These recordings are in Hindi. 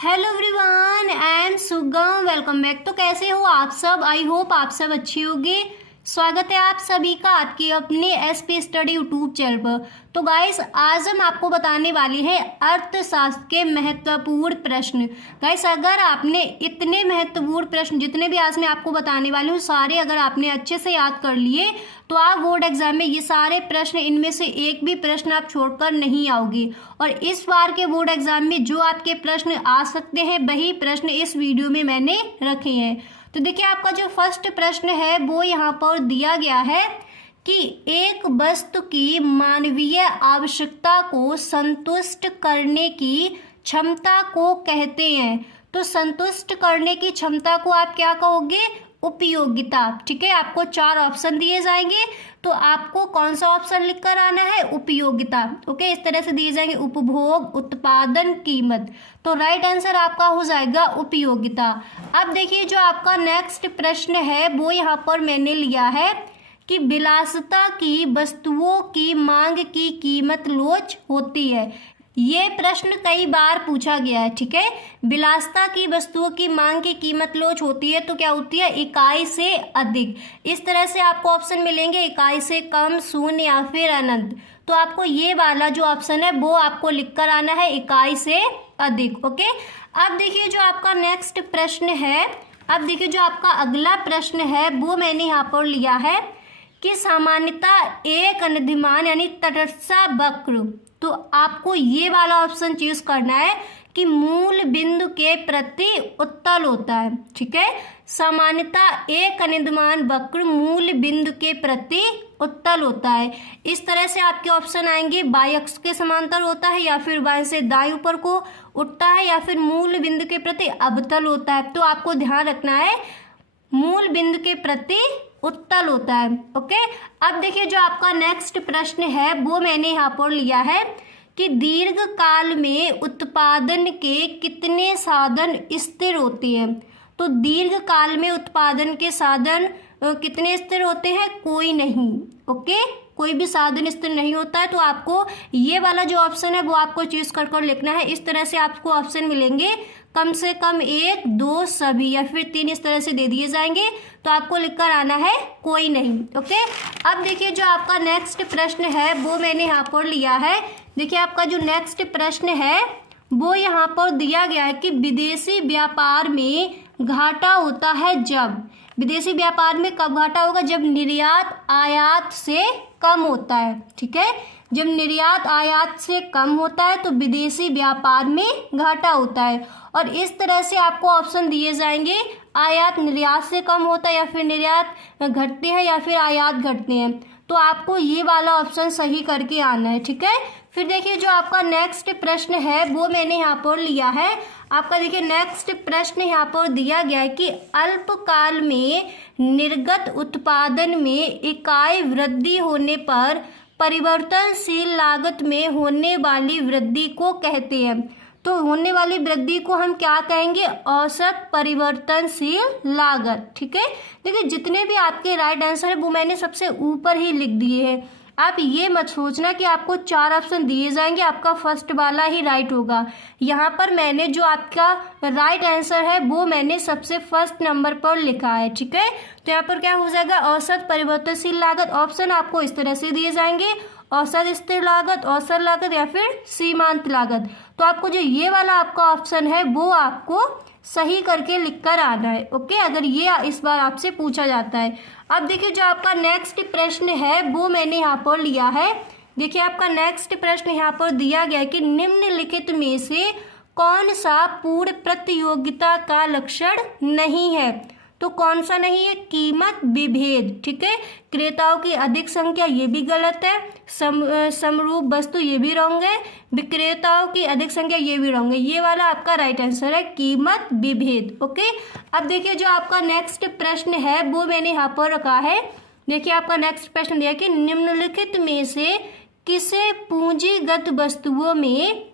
हेलो एवरीवन, आई एम सुगम। Welcome back. तो कैसे हो आप सब? आई होप आप सब अच्छी होगी। स्वागत है आप सभी का आपकी अपने एसपी स्टडी यूट्यूब चैनल पर। तो गाइस, आज हम आपको बताने वाले हैं अर्थशास्त्र के महत्वपूर्ण प्रश्न। गाइस, अगर आपने इतने महत्वपूर्ण प्रश्न जितने भी आज मैं आपको बताने वाली हूँ सारे अगर आपने अच्छे से याद कर लिए तो आप बोर्ड एग्जाम में ये सारे प्रश्न, इनमें से एक भी प्रश्न आप छोड़कर नहीं आओगे। और इस बार के बोर्ड एग्जाम में जो आपके प्रश्न आ सकते हैं वही प्रश्न इस वीडियो में मैंने रखे हैं। तो देखिए, आपका जो फर्स्ट प्रश्न है वो यहाँ पर दिया गया है कि एक वस्तु की मानवीय आवश्यकता को संतुष्ट करने की क्षमता को कहते हैं। तो संतुष्ट करने की क्षमता को आप क्या कहोगे? उपयोगिता। ठीक है, आपको 4 ऑप्शन दिए जाएंगे, तो आपको कौन सा ऑप्शन लिखकर आना है? उपयोगिता। ओके, इस तरह से दिए जाएंगे उपभोग, उत्पादन, कीमत। तो राइट आंसर आपका हो जाएगा उपयोगिता। अब देखिए, जो आपका नेक्स्ट प्रश्न है वो यहाँ पर मैंने लिया है कि विलासिता की वस्तुओं की मांग की कीमत लोच होती है। ये प्रश्न कई बार पूछा गया है। ठीक है, विलासिता की वस्तुओं की मांग की कीमत लोच होती है तो क्या होती है? इकाई से अधिक। इस तरह से आपको ऑप्शन मिलेंगे, इकाई से कम, शून्य या फिर अनंत। तो आपको ये वाला जो ऑप्शन है वो आपको लिखकर आना है, इकाई से अधिक। ओके, अब देखिए जो आपका नेक्स्ट प्रश्न है, अब देखिए जो आपका अगला प्रश्न है वो मैंने यहाँ पर लिया है कि सामान्यतः एक अनधिमान यानी तटस्थ वक्र। तो आपको ये वाला ऑप्शन चूज करना है कि मूल बिंदु के प्रति उत्तल होता है। ठीक है, सामान्यतः एक अनधिमान वक्र मूल बिंदु के प्रति उत्तल होता है। इस तरह से आपके ऑप्शन आएंगे, बाई अक्ष के समांतर होता है, या फिर बाएं से दाएं ऊपर को उठता है, या फिर मूल बिंदु के प्रति अवतल होता है। तो आपको ध्यान रखना है मूल बिंदु के प्रति उत्तल होता है। ओके, अब देखिए जो आपका नेक्स्ट प्रश्न है वो मैंने यहाँ पर लिया है कि दीर्घ काल में उत्पादन के कितने साधन स्थिर होते हैं। तो दीर्घ काल में उत्पादन के साधन कितने स्थिर होते हैं? कोई नहीं। ओके, कोई भी साधन स्थिर नहीं होता है। तो आपको ये वाला जो ऑप्शन है वो आपको चूज कर लिखना है। इस तरह से आपको ऑप्शन मिलेंगे, कम से कम 1, 2, सभी या फिर 3, इस तरह से दे दिए जाएंगे। तो आपको लिखकर आना है कोई नहीं। ओके, अब देखिए जो आपका नेक्स्ट प्रश्न है वो मैंने यहाँ पर लिया है। देखिए, आपका जो नेक्स्ट प्रश्न है वो यहाँ पर दिया गया है कि विदेशी व्यापार में घाटा होता है जब, विदेशी व्यापार में कब घाटा होगा? जब निर्यात आयात से कम होता है। ठीक है, जब निर्यात आयात से कम होता है तो विदेशी व्यापार में घाटा होता है। और इस तरह से आपको ऑप्शन दिए जाएंगे, आयात निर्यात से कम होता है, या फिर निर्यात घटते हैं, या फिर आयात घटते हैं। तो आपको ये वाला ऑप्शन सही करके आना है। ठीक है, फिर देखिए जो आपका नेक्स्ट प्रश्न है वो मैंने यहाँ पर लिया है। आपका देखिए नेक्स्ट प्रश्न यहाँ पर दिया गया है कि अल्पकाल में निर्गत उत्पादन में इकाई वृद्धि होने पर परिवर्तनशील लागत में होने वाली वृद्धि को कहते हैं। तो होने वाली वृद्धि को हम क्या कहेंगे? औसत परिवर्तनशील लागत। ठीक है, देखिए जितने भी आपके राइट आंसर है वो मैंने सबसे ऊपर ही लिख दिए हैं। आप ये मत सोचना कि आपको 4 ऑप्शन दिए जाएंगे, आपका फर्स्ट वाला ही राइट होगा। यहाँ पर मैंने जो आपका राइट आंसर है वो मैंने सबसे फर्स्ट नंबर पर लिखा है। ठीक है, तो यहाँ पर क्या हो जाएगा? औसत परिवर्तनशील लागत। ऑप्शन आपको इस तरह से दिए जाएंगे, औसत स्थिर लागत, औसत लागत या फिर सीमांत लागत। तो आपको जो ये वाला आपका ऑप्शन है वो आपको सही करके लिखकर आना है। ओके, अगर ये इस बार आपसे पूछा जाता है। अब देखिए जो आपका नेक्स्ट प्रश्न है वो मैंने यहाँ पर लिया है। देखिए, आपका नेक्स्ट प्रश्न यहाँ पर दिया गया है कि निम्नलिखित में से कौन सा पूर्ण प्रतियोगिता का लक्षण नहीं है? तो कौन सा नहीं है? कीमत विभेद। ठीक है, क्रेताओं की अधिक संख्या, ये भी गलत है। समरूप वस्तु, ये भी रॉन्ग है। विक्रेताओं की अधिक संख्या, ये भी रॉन्ग है। ये वाला आपका राइट आंसर है कीमत विभेद। ओके, अब देखिए जो आपका नेक्स्ट प्रश्न है वो मैंने यहाँ पर रखा है। देखिए, आपका नेक्स्ट प्रश्न दिया कि निम्नलिखित में से किसे पूंजीगत वस्तुओं में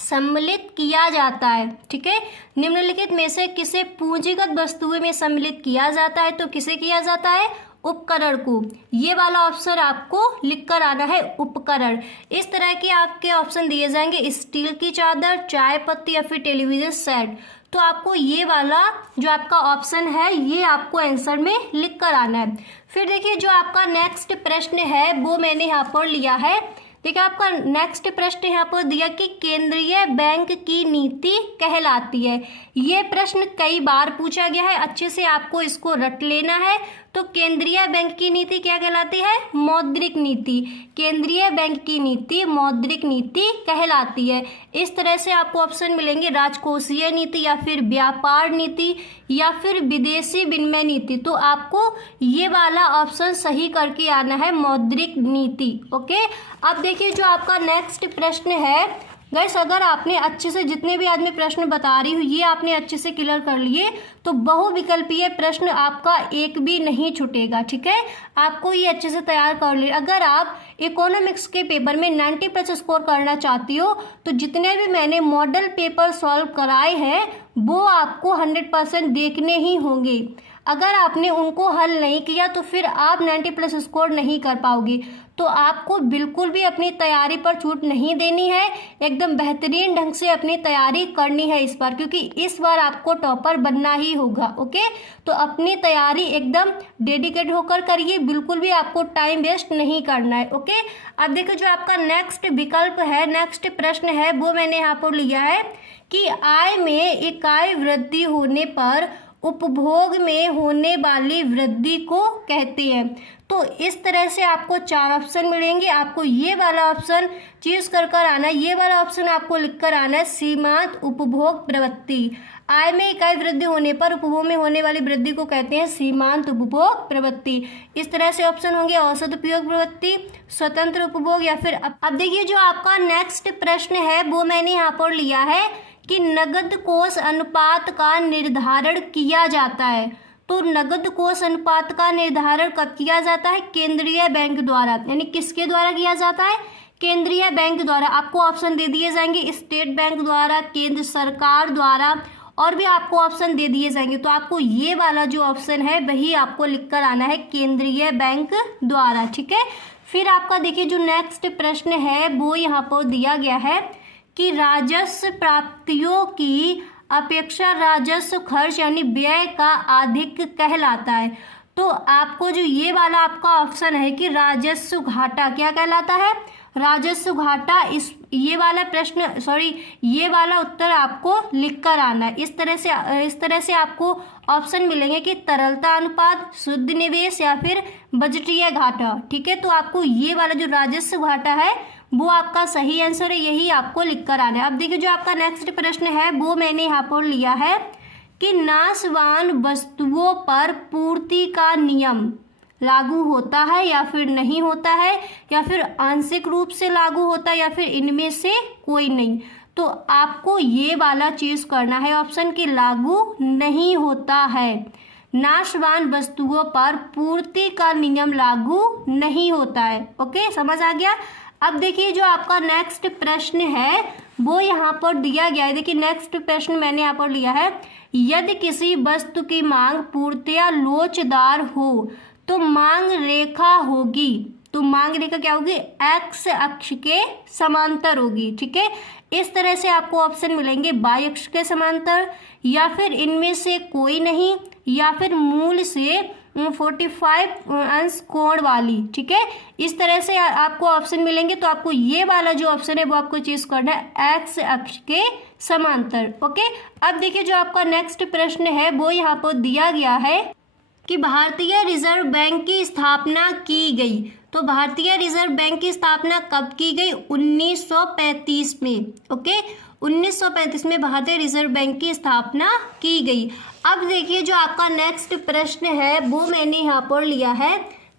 सम्मिलित किया जाता है? ठीक है, निम्नलिखित में से किसे पूंजीगत वस्तुओं में सम्मिलित किया जाता है? तो किसे किया जाता है? उपकरण को, ये वाला ऑप्शन आपको लिख कर आना है, उपकरण। इस तरह के आपके ऑप्शन दिए जाएंगे, स्टील की चादर, चाय पत्ती या फिर टेलीविजन सेट। तो आपको ये वाला जो आपका ऑप्शन है ये आपको आंसर में लिख कर आना है। फिर देखिए जो आपका नेक्स्ट प्रश्न है वो मैंने यहाँ पर लिया है। देखिए आपका नेक्स्ट प्रश्न यहाँ पर दिया कि केंद्रीय बैंक की नीति कहलाती है। ये प्रश्न कई बार पूछा गया है, अच्छे से आपको इसको रट लेना है। तो केंद्रीय बैंक की नीति क्या कहलाती है? मौद्रिक नीति। केंद्रीय बैंक की नीति मौद्रिक नीति कहलाती है। इस तरह से आपको ऑप्शन मिलेंगे, राजकोषीय नीति या फिर व्यापार नीति या फिर विदेशी विनिमय नीति। तो आपको ये वाला ऑप्शन सही करके आना है, मौद्रिक नीति। ओके, अब देखिए जो आपका नेक्स्ट प्रश्न है गाइस, अगर आपने अच्छे से जितने भी आज मैं प्रश्न बता रही हूँ ये आपने अच्छे से क्लियर कर लिए तो बहुविकल्पीय प्रश्न आपका एक भी नहीं छूटेगा। ठीक है, आपको ये अच्छे से तैयार कर ले। अगर आप इकोनॉमिक्स के पेपर में 90+ स्कोर करना चाहती हो तो जितने भी मैंने मॉडल पेपर सॉल्व कराए हैं वो आपको 100% देखने ही होंगे। अगर आपने उनको हल नहीं किया तो फिर आप 90+ स्कोर नहीं कर पाओगे। तो आपको बिल्कुल भी अपनी तैयारी पर छूट नहीं देनी है, एकदम बेहतरीन ढंग से अपनी तैयारी करनी है इस बार, क्योंकि इस बार आपको टॉपर बनना ही होगा। ओके, तो अपनी तैयारी एकदम डेडिकेट होकर करिए, बिल्कुल भी आपको टाइम वेस्ट नहीं करना है। ओके, अब देखो जो आपका नेक्स्ट विकल्प है, नेक्स्ट प्रश्न है वो मैंने यहाँ पर लिया है कि आय में इकाई वृद्धि होने पर उपभोग में होने वाली वृद्धि को कहते हैं। तो इस तरह से आपको 4 ऑप्शन मिलेंगे, आपको ये वाला ऑप्शन चूज कर आना है, ये वाला ऑप्शन आपको लिख कर आना है, सीमांत उपभोग प्रवृत्ति। आय में इकाई वृद्धि होने पर उपभोग में होने वाली वृद्धि को कहते हैं सीमांत उपभोग प्रवृत्ति। इस तरह से ऑप्शन होंगे औसत उपयोग प्रवृत्ति, स्वतंत्र उपभोग या फिर अब देखिए जो आपका नेक्स्ट प्रश्न है वो मैंने यहाँ पर लिया है कि नगद कोष अनुपात का निर्धारण किया जाता है। तो नगद कोष अनुपात का निर्धारण कब किया जाता है? केंद्रीय बैंक द्वारा। यानी किसके द्वारा किया जाता है? केंद्रीय बैंक द्वारा। आपको ऑप्शन दे दिए जाएंगे, स्टेट बैंक द्वारा, केंद्र सरकार द्वारा, और भी आपको ऑप्शन दे दिए जाएंगे। तो आपको ये वाला जो ऑप्शन है वही आपको लिख कर आना है, केंद्रीय बैंक द्वारा। ठीक है, फिर आपका देखिए जो नेक्स्ट प्रश्न है वो यहाँ पर दिया गया है कि राजस्व प्राप्तियों की अपेक्षा राजस्व खर्च यानी व्यय का अधिक कहलाता है। तो आपको जो ये वाला आपका ऑप्शन है कि राजस्व घाटा क्या कहलाता है? राजस्व घाटा। ये वाला उत्तर आपको लिख कर आना है। इस तरह से आपको ऑप्शन मिलेंगे कि तरलता अनुपात, शुद्ध निवेश या फिर बजटीय घाटा। ठीक है, तो आपको ये वाला जो राजस्व घाटा है वो आपका सही आंसर है, यही आपको लिख कर आना है। अब देखिए जो आपका नेक्स्ट प्रश्न है वो मैंने यहाँ पर लिया है कि नाशवान वस्तुओं पर पूर्ति का नियम लागू होता है या फिर नहीं होता है, या फिर आंशिक रूप से लागू होता है, या फिर इनमें से कोई नहीं। तो आपको ये वाला चीज करना है ऑप्शन की लागू नहीं होता है। नाशवान वस्तुओं पर पूर्ति का नियम लागू नहीं होता है। ओके, समझ आ गया। अब देखिए जो आपका नेक्स्ट प्रश्न है वो यहाँ पर दिया गया है। देखिए नेक्स्ट प्रश्न मैंने यहाँ पर लिया है, यदि किसी वस्तु की मांग पूर्णतया लोचदार हो तो मांग रेखा होगी। तो मांग रेखा क्या होगी? एक्स अक्ष के समांतर होगी। ठीक है, इस तरह से आपको ऑप्शन मिलेंगे, वाई अक्ष के समांतर, या फिर इनमें से कोई नहीं, या फिर मूल से 45 अंश कोण वाली। ठीक है, इस तरह से आपको ऑप्शन मिलेंगे। तो आपको ये वाला जो ऑप्शन है वो आपको चूज करना है, एक्स अक्ष के समांतर। ओके, अब देखिए जो आपका नेक्स्ट प्रश्न है वो यहाँ पर दिया गया है कि भारतीय रिजर्व बैंक की स्थापना की गई। तो भारतीय रिजर्व बैंक की स्थापना कब की गई? 1935 में। ओके, 1935 में भारतीय रिजर्व बैंक की स्थापना की गई। अब देखिए जो आपका नेक्स्ट प्रश्न है वो मैंने यहाँ पर लिया है।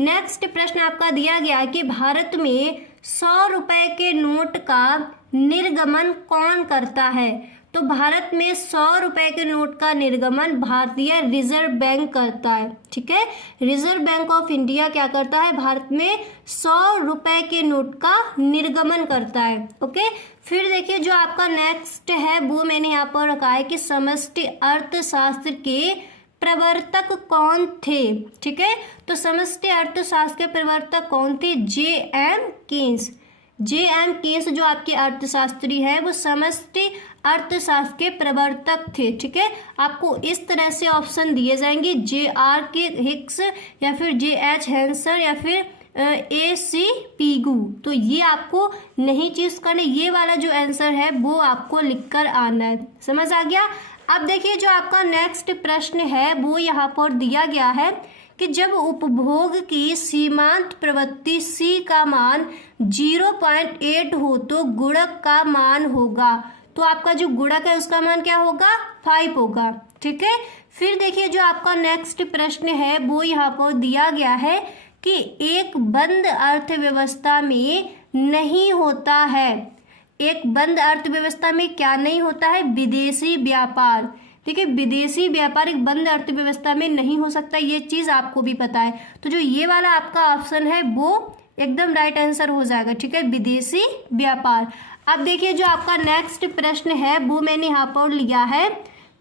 नेक्स्ट प्रश्न आपका दिया गया है कि भारत में 100 रुपए के नोट का निर्गमन कौन करता है? तो भारत में 100 रुपए के नोट का निर्गमन भारतीय रिजर्व बैंक करता है। ठीक है, रिजर्व बैंक ऑफ इंडिया क्या करता है? भारत में 100 रुपए के नोट का निर्गमन करता है। ओके, फिर देखिए जो आपका नेक्स्ट है वो मैंने यहाँ पर रखा है कि समष्टि अर्थशास्त्र के प्रवर्तक कौन थे? ठीक है, तो समष्टि अर्थशास्त्र के प्रवर्तक कौन थे? J.M. केन्स। J.M. केन्स जो आपके अर्थशास्त्री है वो समष्टि अर्थशास्त्र के प्रवर्तक थे। ठीक है, आपको इस तरह से ऑप्शन दिए जाएंगे, J.R.K. हिक्स या फिर J.H. हेंसल या फिर A.C. पीगू। तो ये आपको नहीं चूज करना, ये वाला जो आंसर है वो आपको लिखकर आना है। समझ आ गया? अब देखिए जो आपका नेक्स्ट प्रश्न है वो यहाँ पर दिया गया है कि जब उपभोग की सीमांत प्रवृत्ति C का मान 0.8 हो तो गुणक का मान होगा। तो आपका जो गुणक है उसका मान क्या होगा? 5 होगा। ठीक है, फिर देखिए जो आपका नेक्स्ट प्रश्न है वो यहाँ पर दिया गया है कि एक बंद अर्थव्यवस्था में नहीं होता है। एक बंद अर्थव्यवस्था में क्या नहीं होता है? विदेशी व्यापार। ठीक है, विदेशी व्यापार एक बंद अर्थव्यवस्था में नहीं हो सकता, ये चीज आपको भी पता है। तो जो ये वाला आपका ऑप्शन है वो एकदम राइट आंसर हो जाएगा। ठीक है, विदेशी व्यापार। अब देखिए जो आपका नेक्स्ट प्रश्न है वो मैंने यहाँ पर लिया है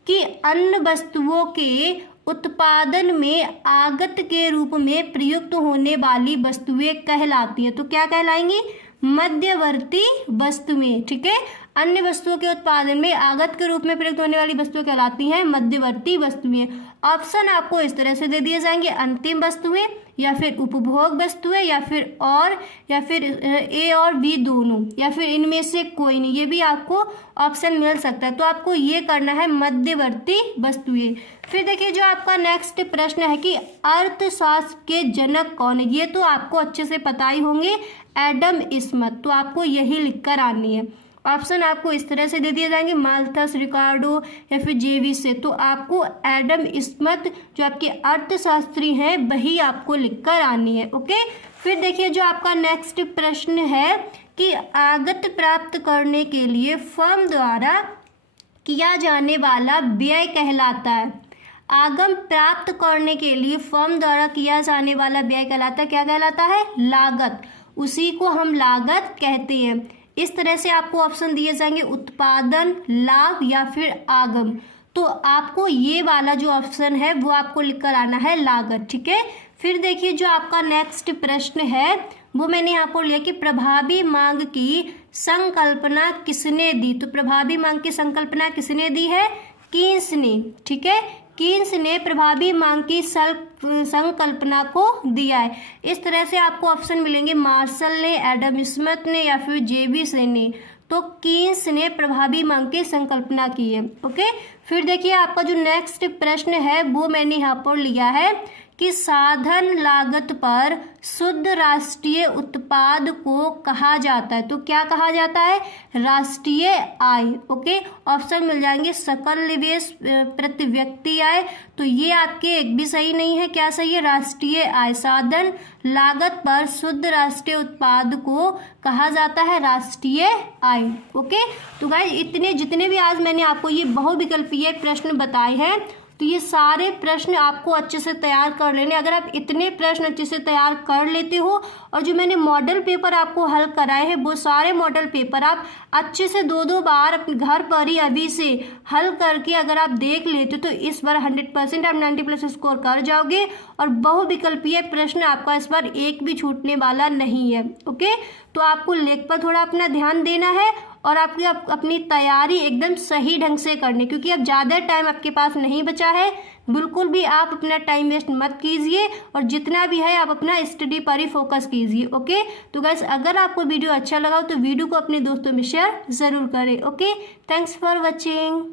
कि अन्य वस्तुओं के उत्पादन में आगत के रूप में प्रयुक्त होने वाली वस्तुएं कहलाती है। तो क्या कहलाएंगी? मध्यवर्ती वस्तुएं। ठीक है, अन्य वस्तुओं के उत्पादन में आगत के रूप में प्रयुक्त होने वाली वस्तुएं कहलाती हैं मध्यवर्ती वस्तुएं। ऑप्शन आपको इस तरह से दे दिए जाएंगे, अंतिम वस्तुएं या फिर उपभोग वस्तुएं या फिर ए और बी दोनों या फिर इनमें से कोई नहीं, ये भी आपको ऑप्शन मिल सकता है। तो आपको ये करना है मध्यवर्ती वस्तुएं। फिर देखिए जो आपका नेक्स्ट प्रश्न है कि अर्थशास्त्र के जनक कौन है? ये तो आपको अच्छे से पता ही होंगे, एडम स्मिथ। तो आपको यही लिखकर आनी है। ऑप्शन आपको इस तरह से दे दिए जाएंगे, माल्थस, रिकार्डो या फिर जेवी से। तो आपको एडम स्मिथ जो आपके अर्थशास्त्री हैं वही आपको लिखकर आनी है। ओके, फिर देखिए जो आपका नेक्स्ट प्रश्न है कि आगत प्राप्त करने के लिए फर्म द्वारा किया जाने वाला व्यय कहलाता है। आगम प्राप्त करने के लिए फर्म द्वारा किया जाने वाला व्यय कहलाता है, क्या कहलाता है? लागत। उसी को हम लागत कहते हैं। इस तरह से आपको ऑप्शन दिए जाएंगे, उत्पादन, लाभ या फिर आगम। तो आपको ये वाला जो ऑप्शन है वो आपको लिखकर आना है, लागत। ठीक है, फिर देखिए जो आपका नेक्स्ट प्रश्न है वो मैंने यहाँ पर लिया कि प्रभावी मांग की संकल्पना किसने दी? तो प्रभावी मांग की संकल्पना किसने दी है? कीन्स ने। ठीक है, कीन्स ने प्रभावी मांग की संकल्पना को दिया है। इस तरह से आपको ऑप्शन मिलेंगे, मार्शल ने, एडम स्मिथ ने या फिर जेबी से ने। तो कीन्स ने प्रभावी मांग की संकल्पना की है। ओके, फिर देखिए आपका जो नेक्स्ट प्रश्न है वो मैंने यहाँ पर लिया है कि साधन लागत पर शुद्ध राष्ट्रीय उत्पाद को कहा जाता है। तो क्या कहा जाता है? राष्ट्रीय आय। ओके, ऑप्शन मिल जाएंगे, सकल निवेश, प्रति व्यक्ति आय। तो ये आपके एक भी सही नहीं है। क्या सही है? राष्ट्रीय आय। साधन लागत पर शुद्ध राष्ट्रीय उत्पाद को कहा जाता है राष्ट्रीय आय। ओके, तो गाइस इतने जितने भी आज मैंने आपको ये बहुविकल्पीय प्रश्न बताए हैं तो ये सारे प्रश्न आपको अच्छे से तैयार कर लेने। अगर आप इतने प्रश्न अच्छे से तैयार कर लेते हो और जो मैंने मॉडल पेपर आपको हल कराए हैं वो सारे मॉडल पेपर आप अच्छे से 2-2 बार अपने घर पर ही अभी से हल करके अगर आप देख लेते हो तो इस बार 100% आप 90+ स्कोर कर जाओगे और बहुविकल्पीय प्रश्न आपका इस बार एक भी छूटने वाला नहीं है। ओके, तो आपको लेख पर थोड़ा अपना ध्यान देना है और आपकी अपनी तैयारी एकदम सही ढंग से करनी, क्योंकि अब ज़्यादा टाइम आपके पास नहीं बचा है। बिल्कुल भी आप अपना टाइम वेस्ट मत कीजिए और जितना भी है आप अपना स्टडी पर ही फोकस कीजिए। ओके, तो गाइस अगर आपको वीडियो अच्छा लगा हो तो वीडियो को अपने दोस्तों में शेयर ज़रूर करें। Okay, thanks for watching.